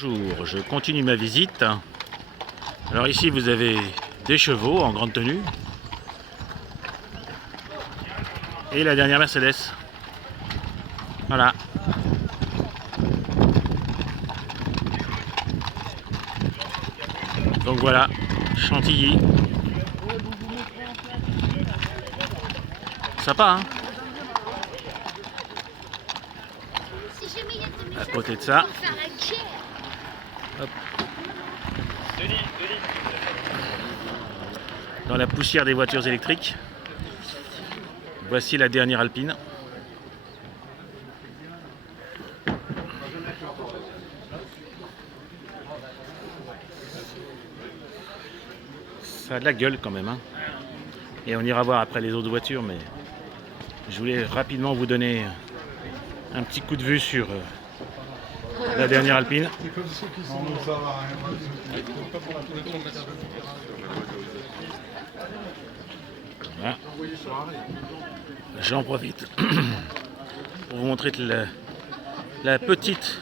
Bonjour, je continue ma visite. Alors ici vous avez des chevaux en grande tenue et la dernière Mercedes. Voilà. Donc voilà, Chantilly. Sympa, hein? À côté de ça, hop. Dans la poussière des voitures électriques, voici la dernière Alpine. Ça a de la gueule quand même, hein. Et on ira voir après les autres voitures, mais je voulais rapidement vous donner un petit coup de vue sur la dernière Alpine. Voilà. J'en profite pour vous montrer que la petite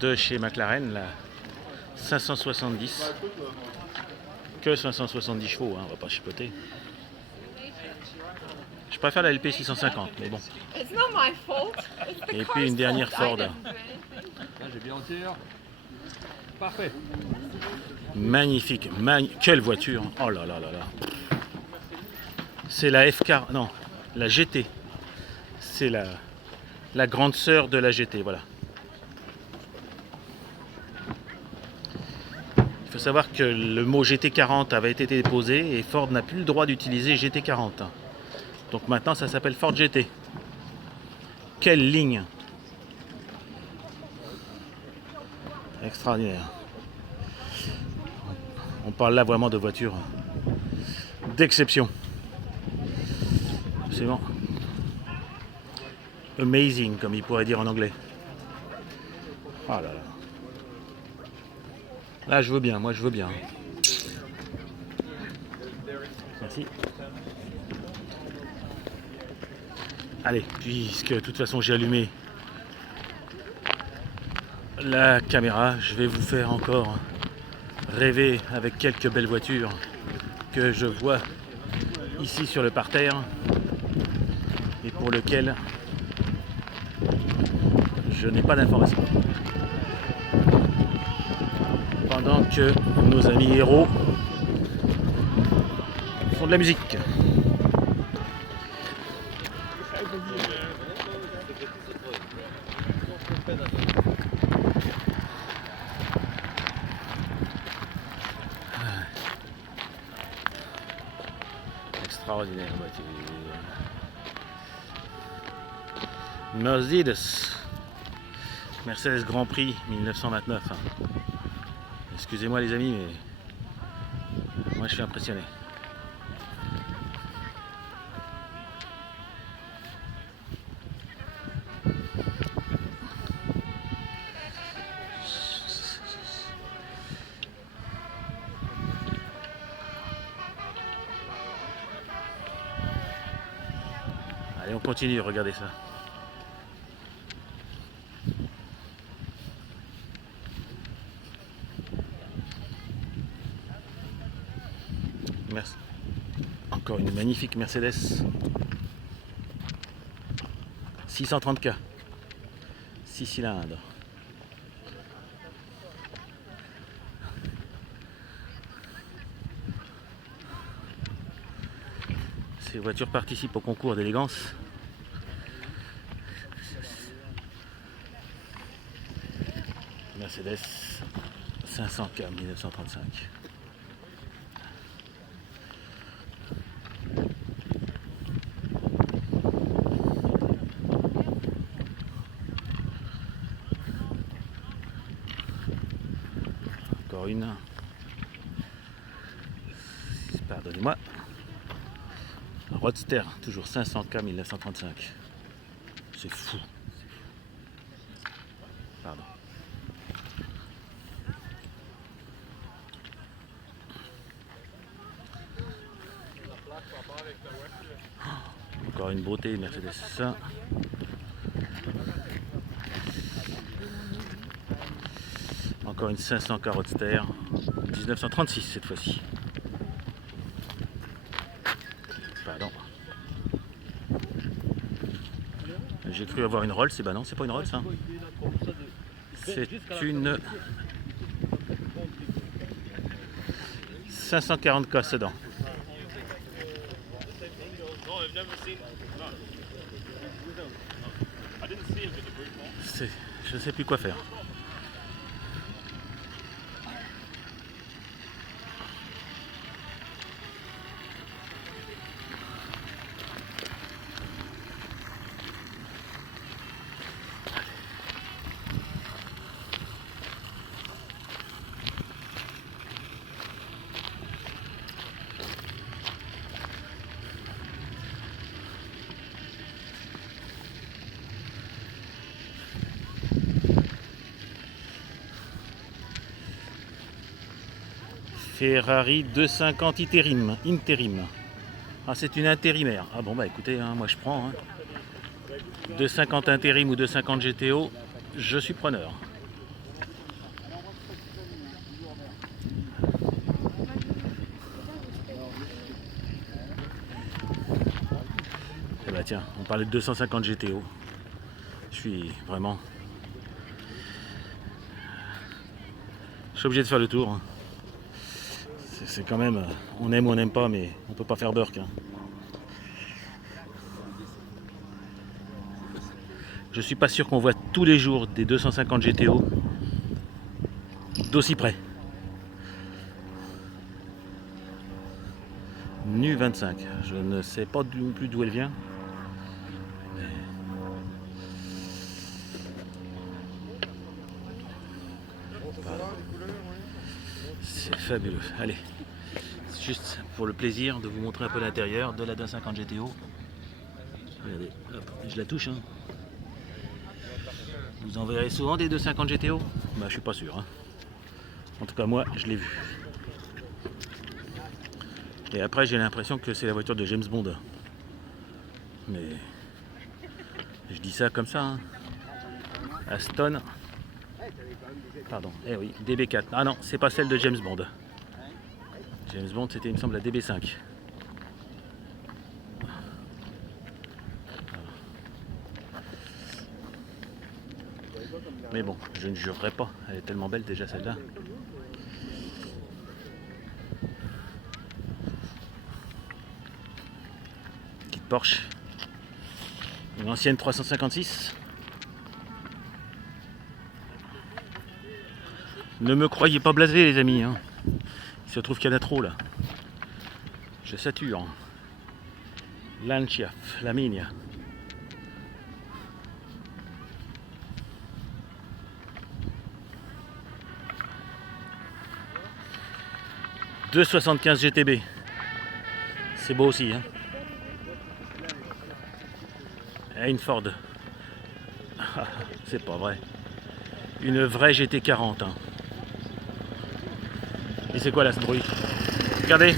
de chez McLaren, la 570, que 570 chevaux, hein, on va pas chipoter. Je préfère la LP 650, mais bon. Et puis une dernière Ford. Parfait. Magnifique, quelle voiture. Oh là là là là. C'est la F40, non, la GT. C'est la grande sœur de la GT, voilà. Il faut savoir que le mot GT40 avait été déposé et Ford n'a plus le droit d'utiliser GT40. Donc maintenant ça s'appelle Ford GT. Quelle ligne! Extraordinaire. On parle là vraiment de voitures d'exception. Absolument. Amazing, comme il pourrait dire en anglais. Oh là là. Là je veux bien, moi je veux bien. Merci. Allez, puisque de toute façon j'ai allumé la caméra, je vais vous faire encore rêver avec quelques belles voitures que je vois ici sur le parterre et pour lesquelles je n'ai pas d'informations. Pendant que nos amis héros font de la musique. Extraordinaire voiture. Mercedes Grand Prix 1929. Excusez-moi les amis, mais moi je suis impressionné. Allez, on continue, regardez ça. Merci. Encore une magnifique Mercedes 630K, 6 cylindres. Ces voitures participent au concours d'élégance. Mercedes 500K 1935. Encore une. Pardonnez-moi. Roadster, toujours 500K 1935. C'est fou. Pardon. Encore une beauté, Mercedes. Encore une 500 Roadster, 1936 cette fois-ci. Pardon. J'ai cru avoir une Rolls, et ben non, c'est pas une Rolls, hein. C'est une 540K sedan. Je sais plus quoi faire. Ferrari 250 Interim. Ah, c'est une intérimaire. Ah bon, bah écoutez, hein, moi je prends. Hein. 250 Interim ou 250 GTO, je suis preneur. Eh bah tiens, on parlait de 250 GTO. Je suis vraiment... Je suis obligé de faire le tour. Hein. C'est quand même, on aime ou on n'aime pas, mais on peut pas faire Burke. Hein. Je suis pas sûr qu'on voit tous les jours des 250 GTO d'aussi près. Nu 25, je ne sais pas non plus d'où elle vient. C'est fabuleux. Allez, c'est juste pour le plaisir de vous montrer un peu l'intérieur de la 250 GTO. Regardez, hop, je la touche. Hein. Vous en verrez souvent des 250 GTO? Bah, je suis pas sûr. Hein. En tout cas, moi, je l'ai vu. Et après, j'ai l'impression que c'est la voiture de James Bond. Mais je dis ça comme ça. Hein. Aston. Pardon, eh oui, DB4. Ah non, c'est pas celle de James Bond. James Bond, c'était, il me semble, la DB5. Mais bon, je ne jurerai pas. Elle est tellement belle déjà celle-là. Petite Porsche. Une ancienne 356. Ne me croyez pas blasé les amis. Hein. Il se trouve qu'il y en a trop là. Je sature. Lancia, Flaminia. « 275 GTB. C'est beau aussi. Hein. Et une Ford. C'est pas vrai. Une vraie GT40. Hein. Et c'est quoi là ce bruit? Regardez.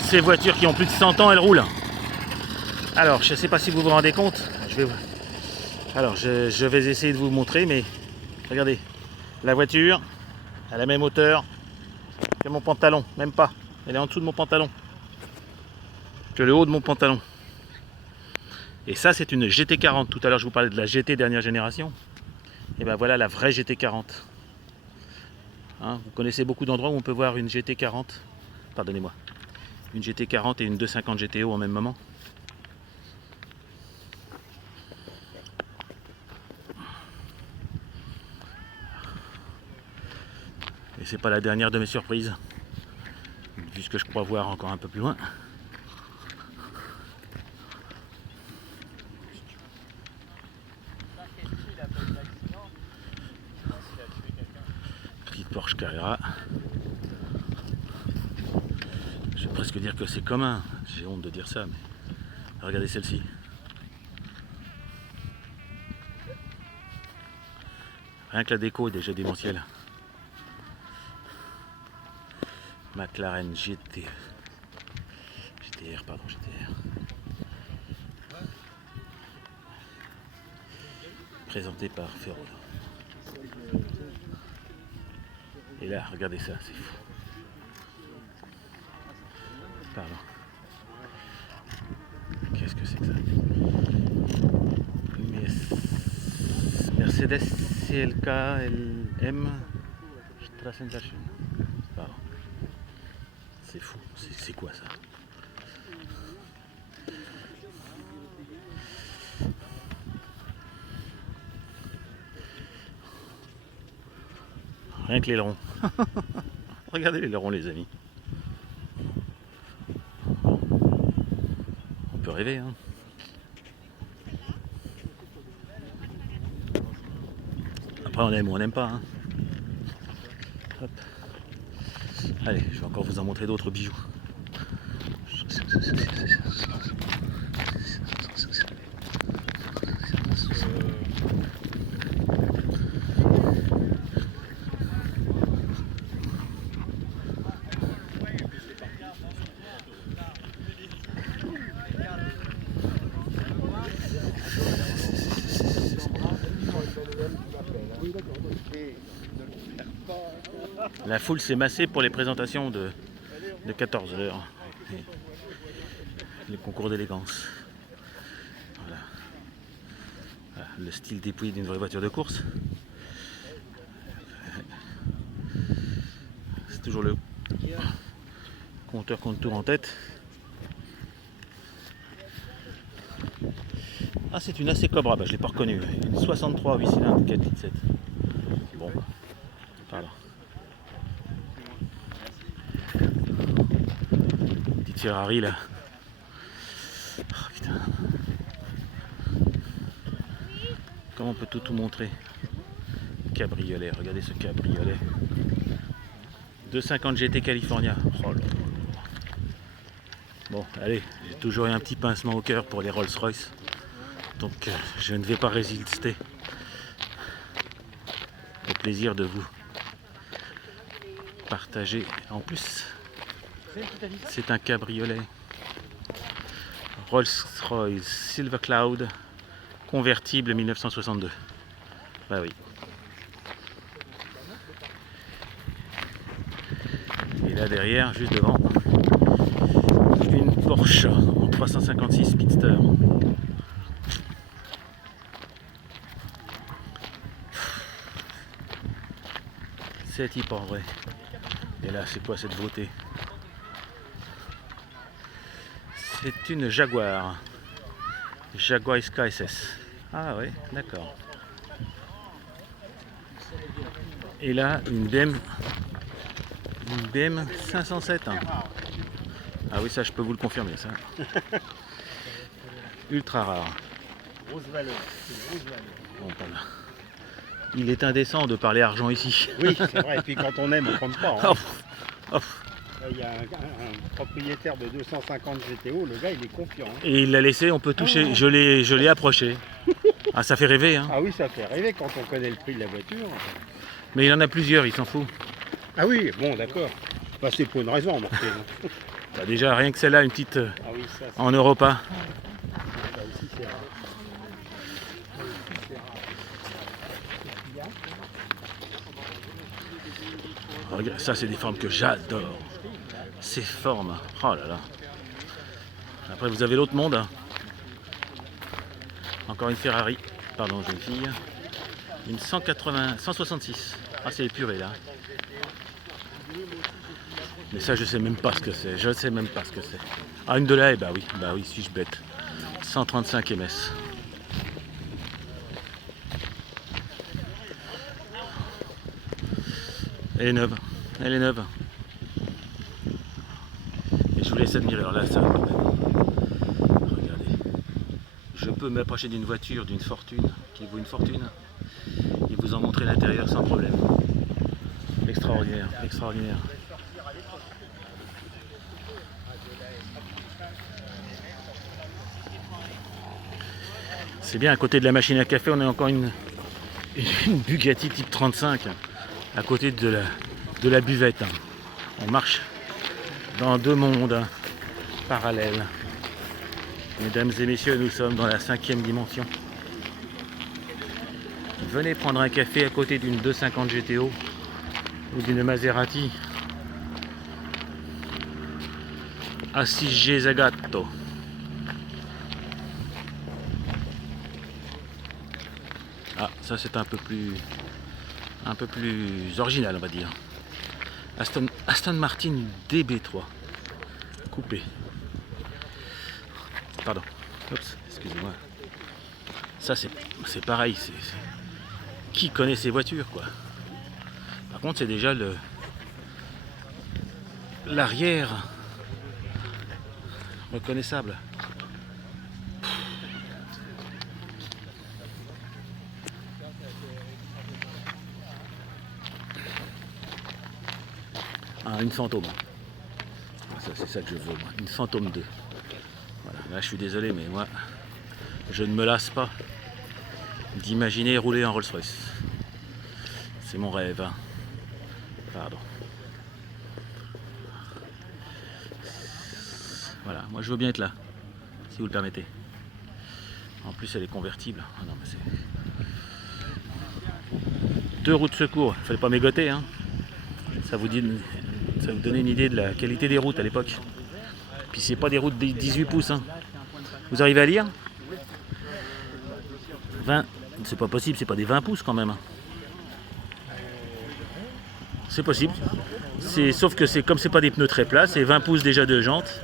Ces voitures qui ont plus de 100 ans, elles roulent. Alors, je ne sais pas si vous vous rendez compte. Je vais essayer de vous montrer, mais regardez. La voiture, à la même hauteur que mon pantalon. Même pas. Elle est en dessous de mon pantalon. Que le haut de mon pantalon. Et ça, c'est une GT40. Tout à l'heure, je vous parlais de la GT dernière génération. Et ben voilà la vraie GT40. Hein, vous connaissez beaucoup d'endroits où on peut voir une GT40. Pardonnez-moi. Une GT40 et une 250 GTO en même moment. Et c'est pas la dernière de mes surprises. Vu ce que je crois voir encore un peu plus loin. Petite Porsche Carrera. Je vais presque dire que c'est commun. J'ai honte de dire ça, mais regardez celle-ci. Rien que la déco est déjà démentielle. McLaren GTR, pardon, GTR. Présenté par Ferro. Et là, regardez ça, c'est fou. Pardon. Qu'est-ce que c'est que ça? Mercedes CLK LM Straßenversion. Pardon. C'est fou, c'est quoi ça? Rien que l'aileron. Regardez l'aileron, les amis. On peut rêver, hein. Après, on aime ou on n'aime pas, hein. Hop. Allez, je vais encore vous en montrer d'autres bijoux. La foule s'est massée pour les présentations de 14h. Les concours d'élégance. Voilà. Voilà, le style dépouillé d'une vraie voiture de course. C'est toujours le compteur compte tour en tête. Ah, c'est une AC Cobra, je ne l'ai pas reconnue. Une 63 8 cylindres 4 litres 7. Bon, pardon. Petite Ferrari là. Oh, putain. Comment on peut tout montrer? Cabriolet, regardez ce cabriolet. 250 GT California. Oh là là. Bon, allez, j'ai toujours eu un petit pincement au cœur pour les Rolls-Royce. Donc je ne vais pas résister au plaisir de vous partager. En plus, c'est un cabriolet Rolls-Royce Silver Cloud convertible 1962. Bah oui. Et là derrière, juste devant, une Porsche en 356 Speedster. C'est hyper vrai. Et là, c'est quoi cette beauté? C'est une Jaguar. Jaguar SKSS. Ah ouais, d'accord. Et là, une BM 507. Hein. Ah oui, ça, je peux vous le confirmer, ça. Ultra rare. Grosse valeur. Bon, voilà. Il est indécent de parler argent ici. Oui, c'est vrai. Et puis quand on aime, on compte pas. Hein. Il y a un propriétaire de 250 GTO, le gars il est confiant. Hein. Et il l'a laissé, on peut toucher. Je l'ai approché. Ah, ça fait rêver, hein. Ah oui, ça fait rêver quand on connaît le prix de la voiture. Mais il en a plusieurs, il s'en fout. Ah oui, bon, d'accord. Bah, c'est pour une raison, Martin. Bah, déjà, rien que celle-là, une petite Ah oui, ça, en Europa. Ça aussi, c'est rare. Regarde, ça, c'est des formes que j'adore. Ces formes. Oh là là. Après, vous avez l'autre monde. Encore une Ferrari. Pardon, jeune fille. Une 166. Ah, c'est épuré là. Mais ça, je sais même pas ce que c'est. Je sais même pas ce que c'est. Ah, une de la haie, bah oui, suis-je bête. 135 ms. Elle est neuve. Elle est neuve. Et je vous laisse admirer. Alors là, ça. Regardez. Je peux m'approcher d'une voiture, d'une fortune, qui vaut une fortune, et vous en montrer l'intérieur sans problème. Extraordinaire, extraordinaire. C'est bien, à côté de la machine à café, on a encore une Bugatti type 35 à côté de la buvette. On marche dans deux mondes parallèles. Mesdames et messieurs, nous sommes dans la 5e dimension. Venez prendre un café à côté d'une 250 GTO ou d'une Maserati Assige Zagato. Ah, ça c'est un peu plus original, on va dire. Aston Martin DB3 coupé. Pardon. Oups, excusez-moi. Ça c'est pareil. Qui connaît ces voitures, quoi. Par contre, c'est déjà l'arrière reconnaissable. Ah, une fantôme. Ça, c'est ça que je veux, moi. Une fantôme 2. Voilà. Là, je suis désolé, mais moi, je ne me lasse pas d'imaginer rouler en Rolls-Royce. C'est mon rêve. Hein. Pardon. Voilà, moi je veux bien être là, si vous le permettez. En plus, elle est convertible. Ah non, mais c'est... 2 roues de secours, fallait pas mégoter, hein. Ça vous donne une idée de la qualité des routes à l'époque. Puis c'est pas des routes de 18 pouces. Hein. Vous arrivez à lire 20, c'est pas possible, c'est pas des 20 pouces quand même. C'est possible. Sauf que c'est comme c'est pas des pneus très plats, c'est 20 pouces déjà de jantes.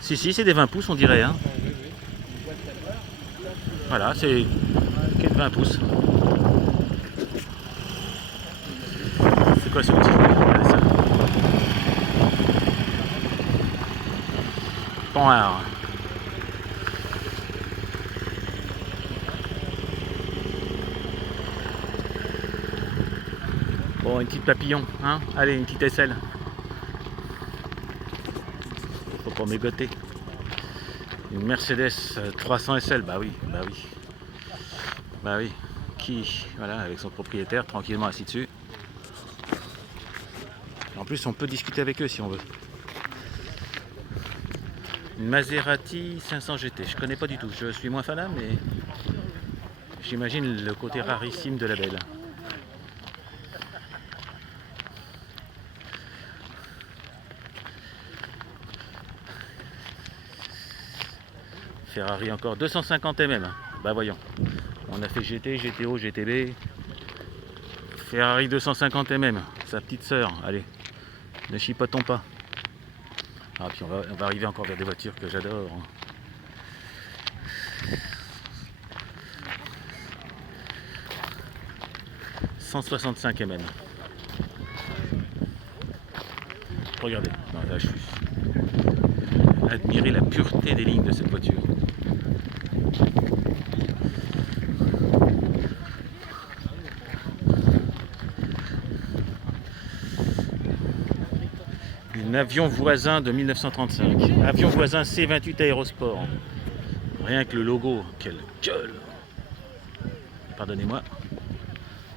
Si, c'est des 20 pouces, on dirait. Hein. Voilà, c'est 20 pouces. C'est quoi ce petit jeu? Regardez ça. Panhard. Bon, une petite papillon, hein? Allez, une petite aisselle. Faut pas mégoter. Une Mercedes 300 SL, bah oui. Bah oui. Qui, voilà, avec son propriétaire, tranquillement assis dessus. En plus, on peut discuter avec eux si on veut. Une Maserati 500 GT, je connais pas du tout. Je suis moins fanat, mais j'imagine le côté rarissime de la belle. Ferrari encore 250 mm. Bah voyons. On a fait GT, GTO, GTB. Ferrari 250 mm. Sa petite sœur. Allez. Ne chipotons pas. Ah puis on va arriver encore vers des voitures que j'adore. 165 mm. Regardez. Non, là je suis. Admirez la pureté des lignes de cette voiture. Un avion voisin de 1935. Avion voisin C-28 Aérosport. Rien que le logo, quelle gueule! Pardonnez-moi.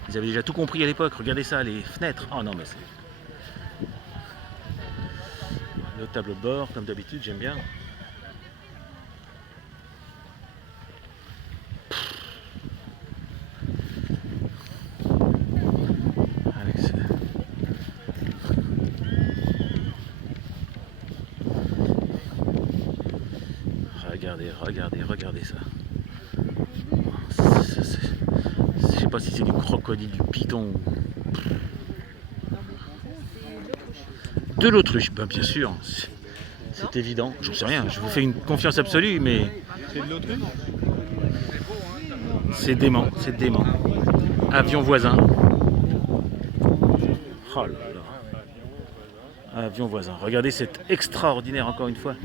Ils avaient déjà tout compris à l'époque. Regardez ça, les fenêtres. Oh non, mais c'est... Le tableau de bord, comme d'habitude, j'aime bien. Regardez ça. Je sais pas si c'est du crocodile, du python. De l'autruche, ben, bien sûr. C'est évident. Je ne sais rien. Je vous fais une confiance absolue, mais... C'est de l'autruche? C'est dément. Avion voisin. Oh là là. Avion voisin. Regardez, c'est extraordinaire encore une fois.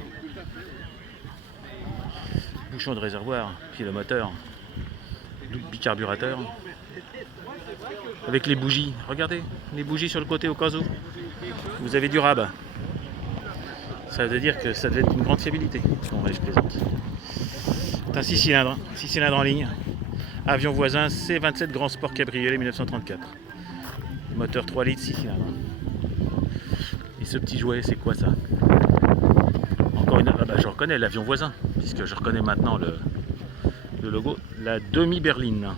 Bouchon de réservoir, puis le moteur, bicarburateur, avec les bougies, regardez, les bougies sur le côté au cas où, vous avez du rabat, ça veut dire que ça devait être une grande fiabilité, bon, je plaisante. C'est un 6 cylindres en ligne, avion voisin C27 Grand Sport Cabriolet 1934, moteur 3 litres 6 cylindres, et ce petit jouet c'est quoi ça? Encore une... Ah bah, je reconnais l'avion voisin, puisque je reconnais maintenant le logo, la demi-berline.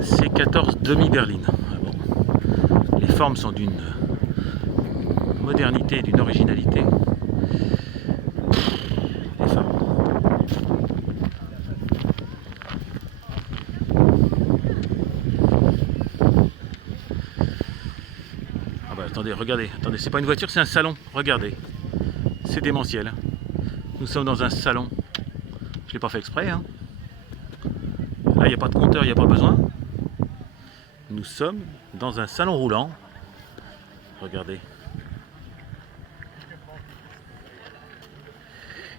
C14 demi-berline. Ah bon. Les formes sont d'une modernité, d'une originalité. Effarant. Ah bah attendez, regardez, c'est pas une voiture, c'est un salon, regardez. C'est démentiel. Nous sommes dans un salon. Je l'ai pas fait exprès, hein. Là, il n'y a pas de compteur, il n'y a pas besoin. Nous sommes dans un salon roulant. Regardez.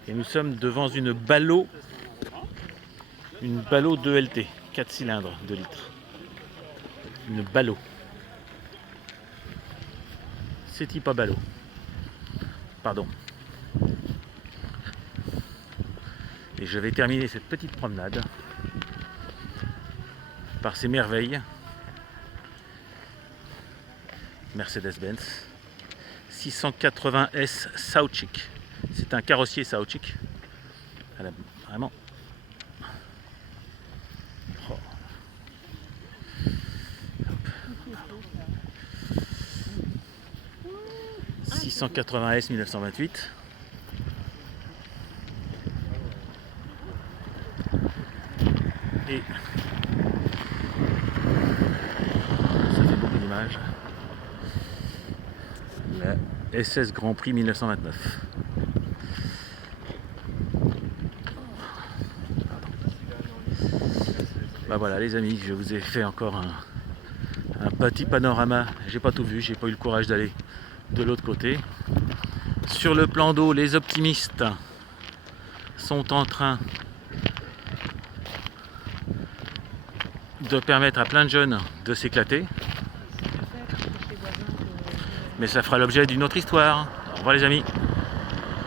Et nous sommes devant une Ballot 2LT, 4 cylindres, 2 litres. Une Ballot. C'est pas Ballot. Pardon. Et je vais terminer cette petite promenade par ces merveilles Mercedes-Benz 680S Sauchic. C'est un carrossier Sauchic. Vraiment. Oh. 680S 1928. Et ça fait beaucoup d'images. La SS Grand Prix 1929. Bah voilà les amis, je vous ai fait encore un petit panorama. J'ai pas tout vu, j'ai pas eu le courage d'aller de l'autre côté. Sur le plan d'eau, les optimistes sont en train de permettre à plein de jeunes de s'éclater. Mais ça fera l'objet d'une autre histoire. Au revoir les amis.